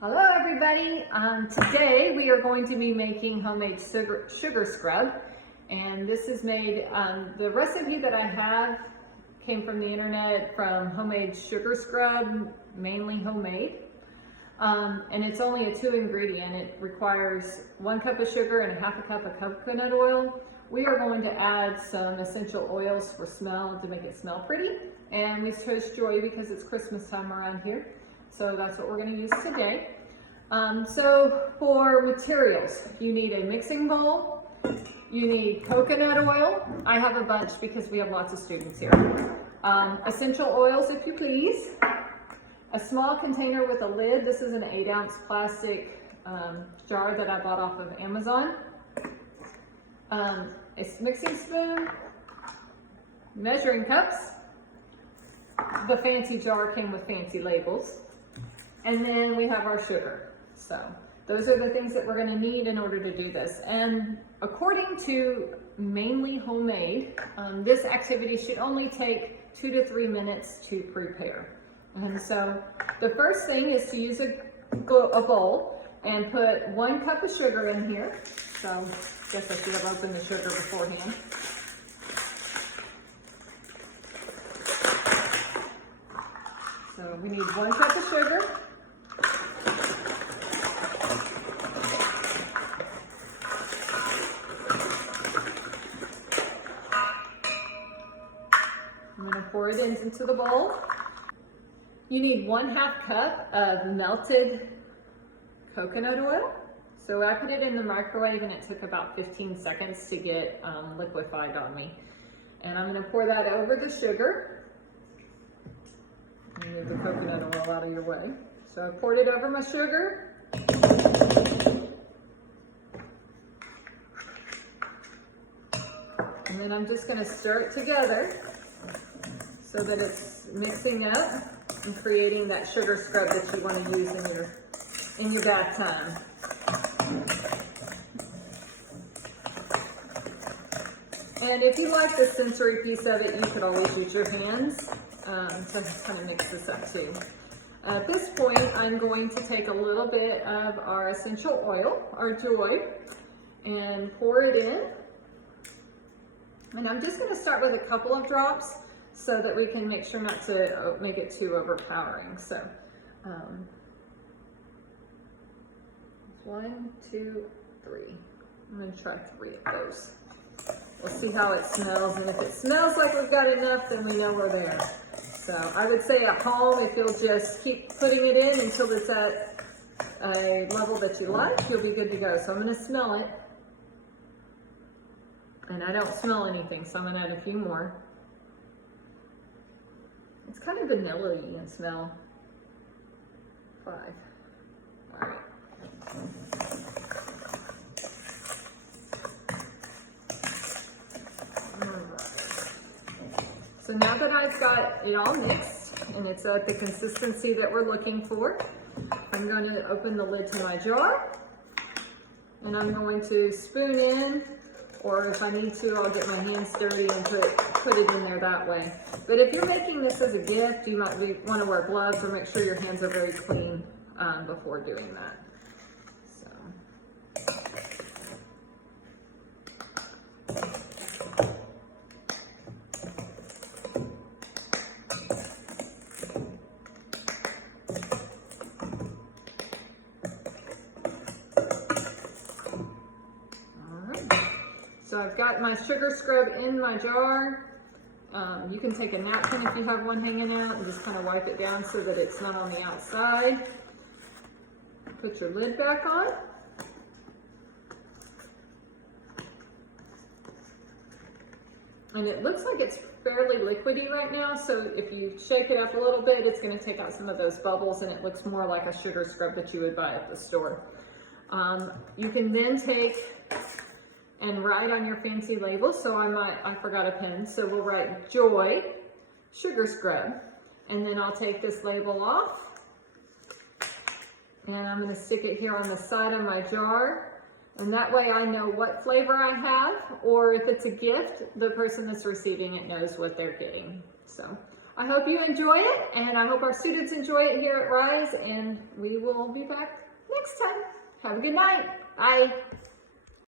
Hello everybody. Today we are going to be making homemade sugar scrub, and this is made, the recipe that I have came from the internet from homemade sugar scrub, mainly homemade, and it's only a 2-ingredient. It requires 1 cup of sugar and 1/2 cup of coconut oil. We are going to add some essential oils for smell to make it smell pretty, and we chose Joy because it's Christmas time around here. So that's what we're going to use today. So for materials, you need a mixing bowl, you need coconut oil. I have a bunch because we have lots of students here. Essential oils, if you please. A small container with a lid. This is an 8-ounce plastic jar that I bought off of Amazon. A mixing spoon, measuring cups. The fancy jar came with fancy labels. And then we have our sugar. So those are the things that we're going to need in order to do this. And according to Mainly Homemade, this activity should only take 2 to 3 minutes to prepare. And so the first thing is to use a bowl and put 1 cup of sugar in here. So I guess I should have opened the sugar beforehand. So we need 1 cup of sugar. I'm going to pour it into the bowl. You need 1/2 cup of melted coconut oil. So I put it in the microwave and it took about 15 seconds to get liquefied on me. And I'm going to pour that over the sugar. Move the coconut oil out of your way. So I poured it over my sugar. And then I'm just going to stir it together so that it's mixing up and creating that sugar scrub that you want to use in your bath time. And if you like the sensory piece of it, you could always use your hands to kind of mix this up too. At this point, I'm going to take a little bit of our essential oil, our Joy, and pour it in. And I'm just going to start with a couple of drops so that we can make sure not to make it too overpowering. So 1, 2, 3. I'm going to try 3 of those. We'll see how it smells, and if it smells like we've got enough, then we know we're there. So I would say at home, if you'll just keep putting it in until it's at a level that you like, you'll be good to go. So I'm going to smell it. And I don't smell anything, so I'm going to add a few more. It's kind of vanilla-y in smell. 5. All right. So now that I've got it all mixed and it's at the consistency that we're looking for, I'm going to open the lid to my jar and I'm going to spoon in, or if I need to, I'll get my hands dirty and put it in there that way. But if you're making this as a gift, you might want to wear gloves or make sure your hands are very clean before doing that. So I've got my sugar scrub in my jar. You can take a napkin if you have one hanging out and just kind of wipe it down so that it's not on the outside. Put your lid back on. And it looks like it's fairly liquidy right now, so if you shake it up a little bit, it's going to take out some of those bubbles and it looks more like a sugar scrub that you would buy at the store. You can then take and write on your fancy label. So I forgot a pen, so we'll write Joy Sugar Scrub. And then I'll take this label off and I'm going to stick it here on the side of my jar. And that way I know what flavor I have, or if it's a gift, the person that's receiving it knows what they're getting. So I hope you enjoy it, and I hope our students enjoy it here at Rise, and we will be back next time. Have a good night. Bye.